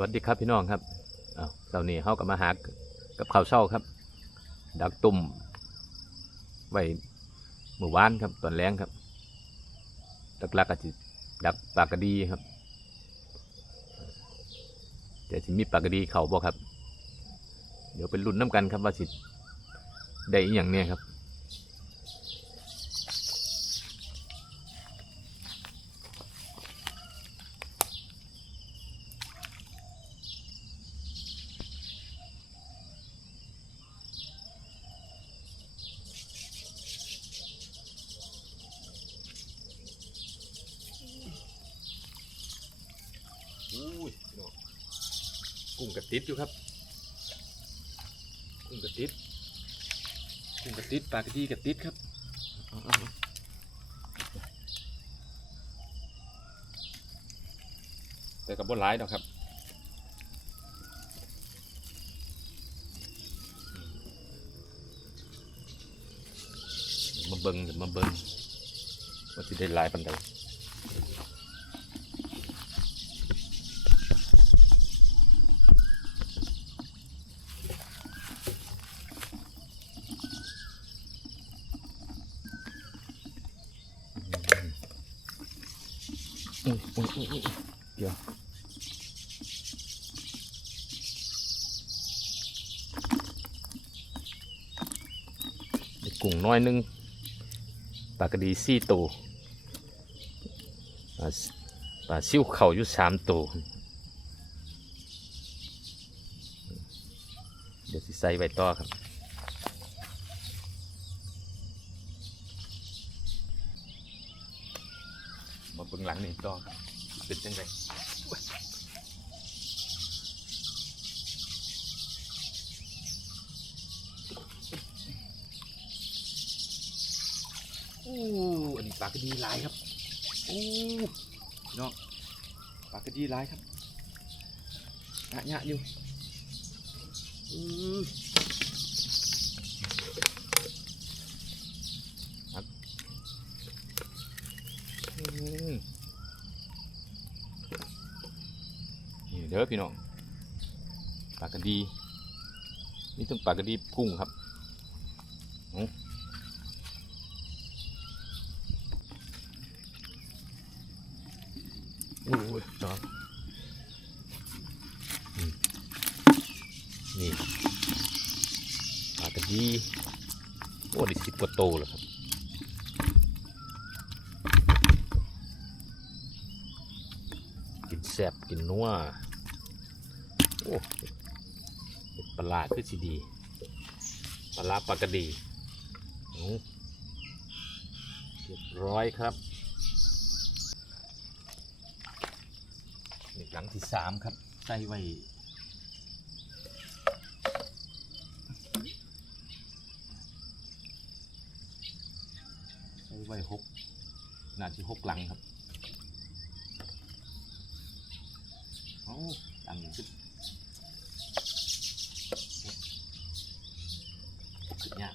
วัสดีครับพี่น้องครับอ้าเสาร์นี้เขากับมาหากับข้าวเช้าครับ ดักตุ่มไว้เมื่อวานครับตอนแรงครับหลักๆก็จะดักปากระดีครับเดี๋ยวจะมีปากระดีเขาบ่ครับ เดี๋ยวเป็นรุ่นน้ำกันครับว่าสิได้อย่างเนี้ยครับ กระติดอยู่ครับกุ้งกระติดกุ้งกระติดปลากระดีกระติดครับเอาเอาเอาแต่กับบนร้ายดอกครับมาเบิงมาเบิงว่าจะได้หลายปันใด อุ้ยอุ้ยเดี๋ยวกุ้งน้อยนึงปลากระดีสี่ตัวปลาปลาซิ่วเข่าอยู่สามตัวเดี๋ยวสิใส่ไว้ต่อครับ มาเบิ่งหลังนี่ต่อครับเป็นจังไงโอ้อันนี้ปลากระดีลายครับโอ้น้องปลากระดีลายครับหะหะอยู่อือครับอืม นี่เด้อพี่น้องปลากระดี นี่ต้องปลากระดีกุ้งครับโอ้ยน้องนี่ปลากระดี โอ้ด้สิบกว่าโตแล้วครับ กิน แซ่บกินนัวโอ้เห็ดปลาร้าคือสิดี ปลาร้าปลากระดีเอาเรียบร้อยครับนี่หลังที่สามครับใส่ไว้ใส่ไว้หกน่าจะหกหลังครับ โอ้ดังขึ้นขึ้นยาก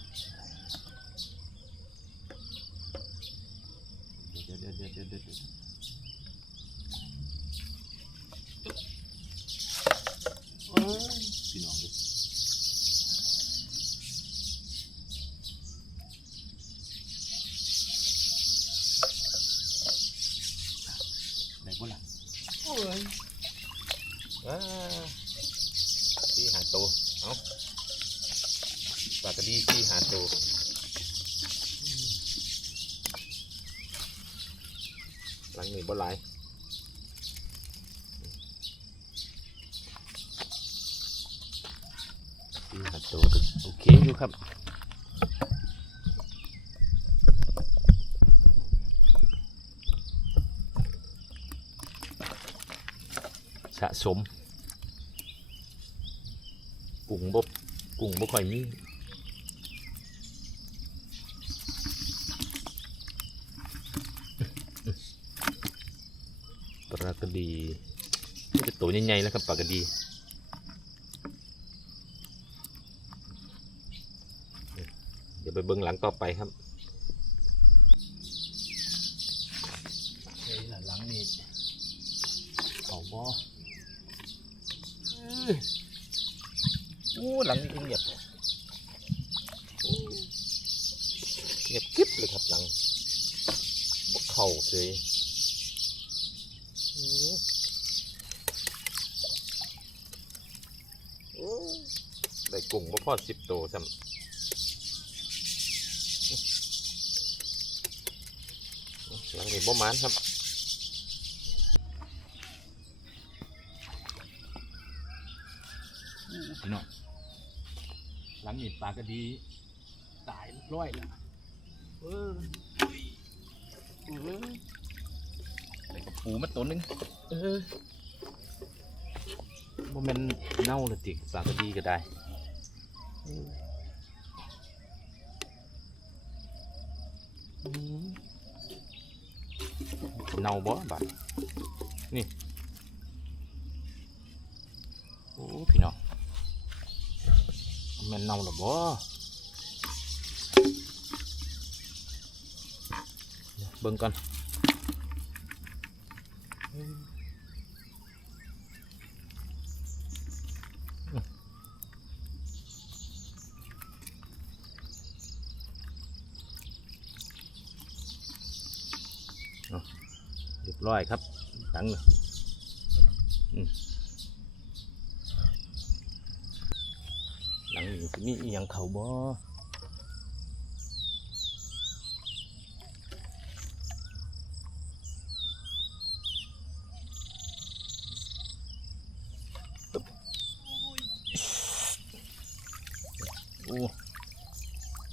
เดี๋ยวเดี๋ยวเดี๋ยวเดี๋ยวเดี๋ยวเดี๋ยวโอ้ยพี่น้องเลยได้บ่ล่ะโอ้ย อ่าที่หาโตวเอาปลากระดีที่หาโตวอืมหลัง นี้บ่หลายที่หาโตวโอเคอยู่ครับสะสมกุ้งบบกุ้งบ่ค่อยมี ปลากระดีนี่จะตัวใหญ่ๆแล้วครับปลากระดีเดี๋ยวไปเบิ้งหลังต่อไปครับเฮ้ยหลังนี้เอาบ่อื้อโอ้หลังนี้เงียบเงียบกิ๊บเลยครับหลังบกเข่าเลยอื้อโอ้ ได้กุ้งบ่พอสิบโตวซ้ำหลังนี้บ่หมานครับพี่น้องหลังมีปลากระดีตายร้อยแล้วเออเออใส่กระปูมาตัวหนึงเออโมเมนเน่าเลยติปลากระดีก็ได้ เอออืมเน่าบ่บัดนี่โอ้พี่น้องแม่นเน่าหรอบ่เบิ่งก่อน ร้อยครับตังหลังนี้สิมีอีหยังเขาบ่โอ้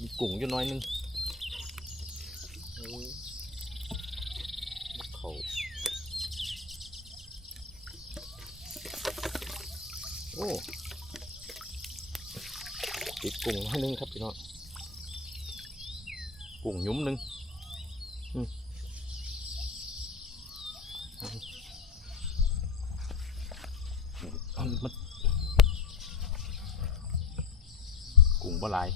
มีกุ้งอยู่น้อยนึงเออเขา โอ้ติดกุ้งให้หนึงครับพี่น้องกุ้งยุ้มหนึ่งอืมอันมันกุ้งบหลาย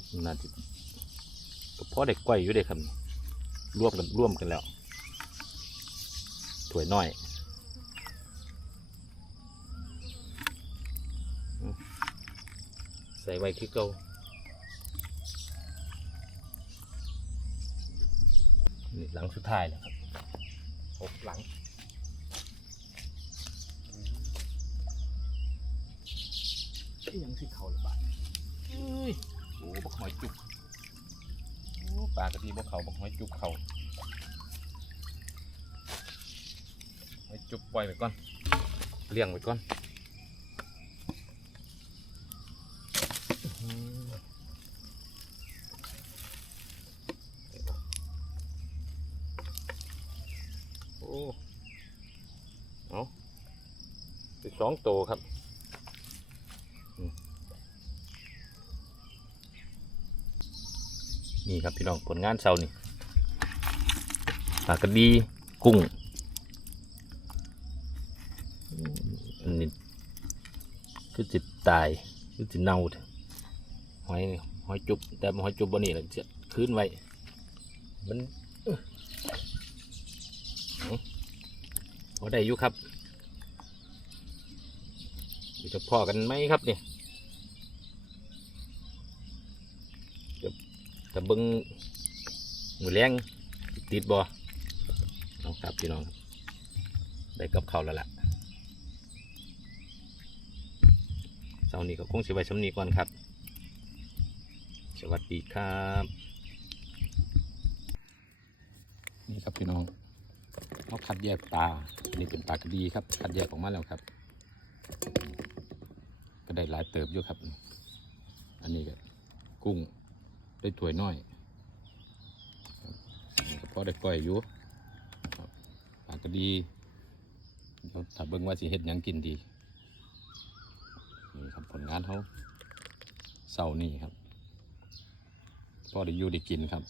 ก็ น่าจะก็พอเด็กก้อยอยู่เด็กครับนี่ร่วมกันร่วมกันแล้วถ้วยน้อยอืมใส่ไว้คือเก่านี่หลังสุดท้ายแล้วครับหกหลังนี่ยังสิเขาหรือเปล่าเอ้ย โอ้บักหอยจุกโอ้ปลากระดีบักเขาบักหอยจุกเขาหอยจุกปล่อยไปก่อนเลี้ยงไปก่อนโอ้เอาสองโตวครับ นี่ครับพี่น้องผลงานเช้านี่ปลากระดีกุ้งอันนี้คือจิตตายคือจิตเน่าเหอยหอยจุบแต่หอยจุบบนนี้เราจะคืนไว้มันเอ้อเอาพอได้อยู่ครับจะพอกันไหมครับเนี่ย แต่เบิ้งมือแรงติดบ่เอาครับพี่น้องได้กับเขาแล้วล่ะเช้านี้ก็คงสิไว้ชำนี้ก่อนครับ สวัสดีครับ นี่ครับพี่น้องเขาคัดแยกปลาอันนี้เป็นปลากระดีครับ คัดแยกออกมาแล้วครับ ก็ได้หลายเติบอยู่ครับ อันนี้ก็กุ้ง ได้ถ้วยน้อยก็พอได้ก้อยอยู่ปากก็ดีเดี๋ยวถ้าเบิ่งว่าสิเฮ็ดหยังกินดีนี่ครับผลงานเขาเศร้านี่ครับพอได้อยู่ได้กินครับ